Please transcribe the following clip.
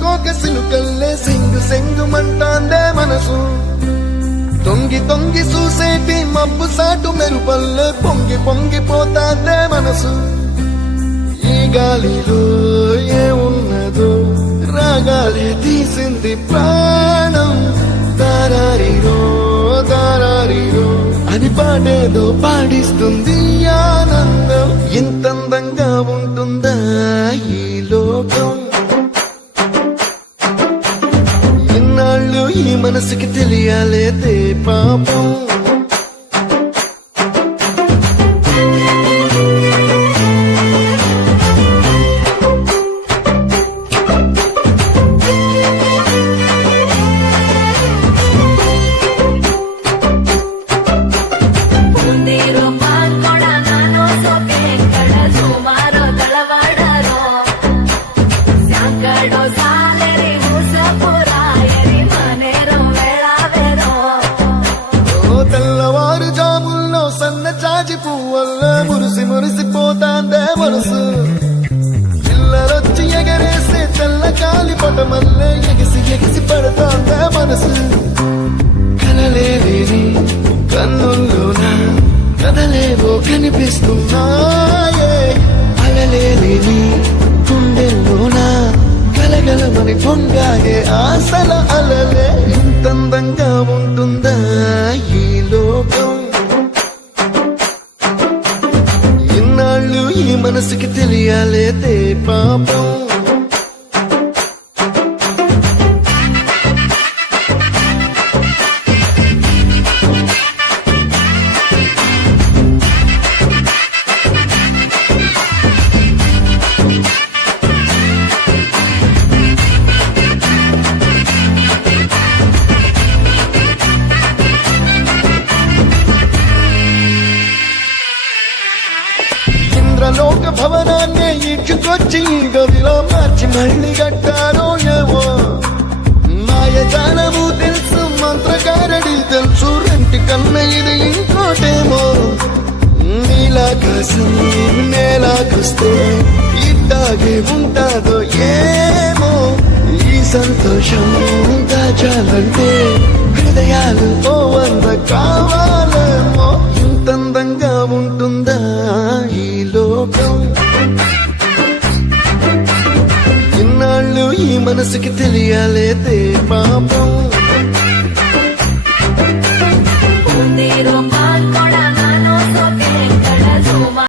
కోక సిలుకల్లే సింగు సెంగుమంటాందే మనసు తొంగి తొంగి చూసేటి మబ్బు సాటు మెరుపల్లే పొంగి పొంగిపోతాందే మనసు ఈ గాలిలో ఏమున్నదో రాగాలే తీసింది ప్రాణం దారారిరో దారారిరో అని పాడేదో పాడిస్తుంది ఆనందం ఇంతందంగా ఉంటుందా ఈ లోకం ఇన్నాళ్ళు ఈ మనసుకి తెలియాలేదే పాపం జాజి పువ్వల్ల మురిసి మురిసిపోతాందే మనసు పిల్లలొచ్చి ఎగరేసే తెల్ల కాలి పటమల్లే ఎగిసి ఎగిసి పడతాందే మనసు కలలేని కన్నుల్లోన కదలేవో కనిపిస్తున్నాయే అలలేని గుండెల్లోన కలగలమని పొంగాగే ఆశల అలలే ఇంతందంగా ఉంటుందా ఈ లోకం ఈ మనసుకి తెలియాలేదే పాపం లోక భవనాన్ని ఇచ్చుకొచ్చి గదిలో మార్చి మళ్ళీ కట్టారో ఏమో మాయజాలము తెలుసు మంత్రకారడి తెలుసు రెంటి కన్న ఇది ఇంకోటేమో నీలాకాశం నేలాకొస్తే ఇట్టాగే ఉంటాదో ఏమో ఈ సంతోషం దాచాలంటే హృదయాలు ఓ వంద కావాలేమో ఇంతందంగా ఉంటుందా ఈ లోకం ఇన్నాళ్ళు ఈ మనసుకి తెలియాలేదే పాపం